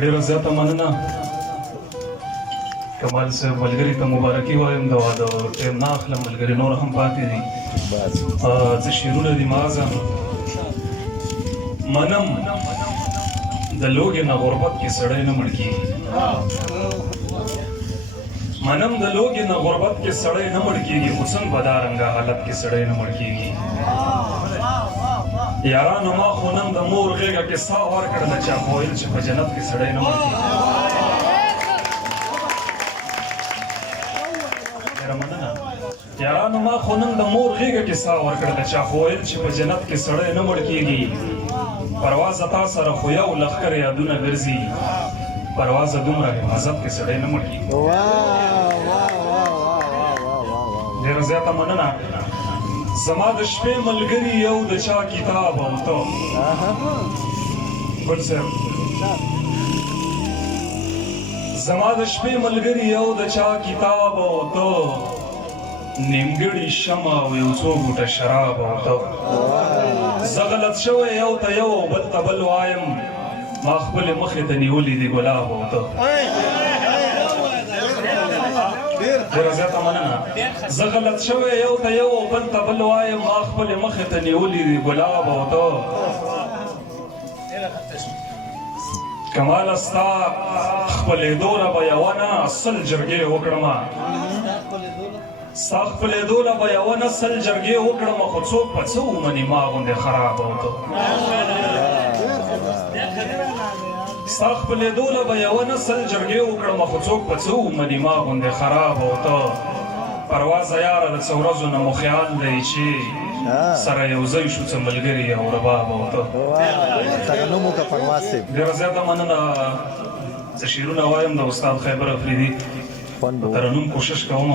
ډېره زیاته مننه کمال صاحب ملګري ته مبارکي وایم د واده ټیم نه اخلم ملګري نور هم پاتې دي څه شعرونه دي معاذ منم د لوږې نه غربت کې سړی نه مړ کېږي منم د لوږې نه غربت کې سړی نه مړ کېږي خو څنګه به دا رنګه حالت کې سړی نه مړ کېږي یارانو ما خو نن د مور غېږه کې ساه ورکړله چا خو ویل چې په جنت کې سړی نه مړ کېږي ډېره مننه یارانو ما خو نن د مور غېږه کې ساه ورکړله چا خو ویل چې په جنت کې سړی نه مړ کېږي پروازه تا سره خو یو لښکر یادونه ګرځي پروازه دومره حفاظت کې سړی نه مړ کېږي ډېره زیاته مننه زما د شپې ملګري یو د چا کتاب او ته ګل صاحب زما د شپې ملګري یو د چا کتاب او ته نیمګړي شمع او یو څو غوټه شراب او ته زه غلط شوی یو ته یو بل ته بل وایم ما خپلې مخې ته نیولي دي ګلاب او ته ډېره زیاته مننه زه غلط شوی یو ته یو بل ته بل وایم ما خپلې مخې ته نیولي دي ګلاب او ته کماله ستا خپلېدو نه به یوه نه سل جرګې وکړمه ستا خپلېدو نه به یوه نه سل جرګې وکړمه خو څوک په څه ومني ما غوندې خراب او ته ستا خپلېدو نه به یوه نه سل جرګې وکړمه خو څوک په څه ومني ما غوندې خراب او ته پروازه یاره د څه ورځو نه مو خیال دی چې سره یو ځای شو څه ملګري او رباب او ته ډېره زیاته مننه څه شعرونه وایم د استاد خیبر افریدي ترنم کوشش کوم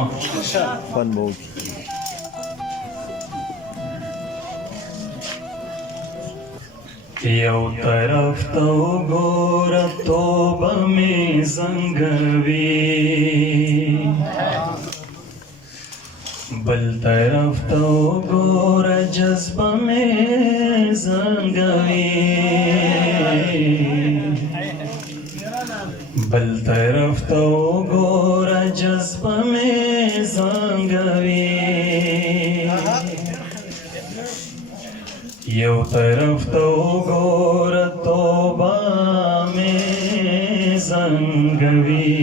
یو طرف ته وګوره توبه مې زنګوي بل طرف ته وګوره جذبه مې زنګوي بل طرف ته وګوره جذبه مې زنګوي یو طرف ته وګوره توبه مې زنګوي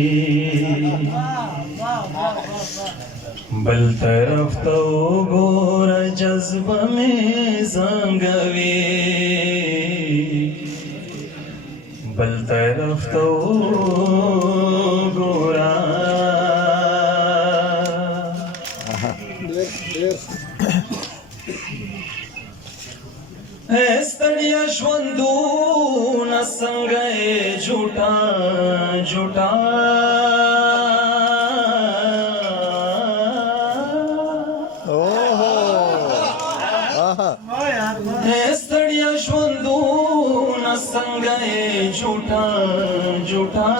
بل طرف ته وګوره جذبه مې زنګوي بل طرف ته وګوره ستړیا ژوندونه څنګه یې جوټه جوټه ستړیا ژوندونه څنګه یې جوټه جوټه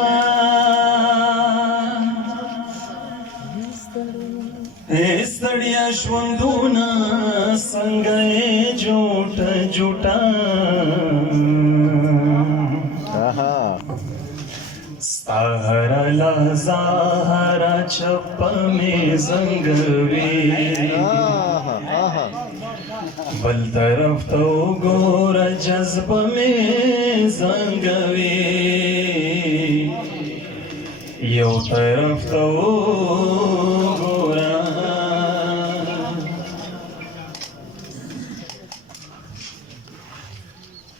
ستړیا ژوندونه څنګه یې جوټه جوټه ستا هره لحظه هره چپه مې زنګوي بل طرف ته وګوره جذبه مې زنګوي یو طرف ته وګوره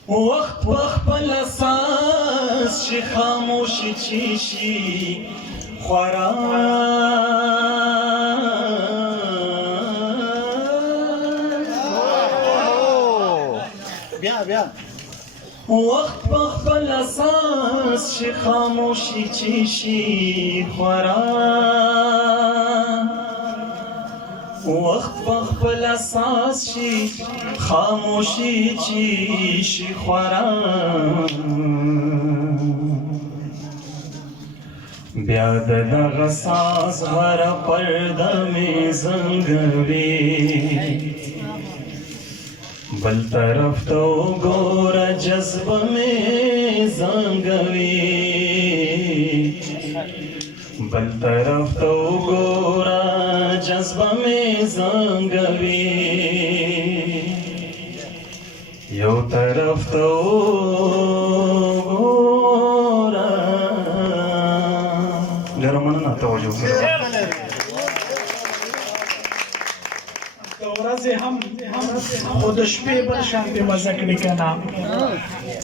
وخت په خپل اساس چې خاموشي چې شي خورا وخت په خپل اساس چې خاموشي چې شي خورا وقت په خپل اساس شي خاموشي چې شي خورا بیا د دغه ساز هره پرده مې زنګوي بل طرف ته وګوره جذبه مې زنګوي بل طرف ته وګوره جذبه مې زنګوي یو طرف ته وګوره ډېره مننه توجه وکړه ورځې هم خو د شپې بل شانتې مزه کړي که نه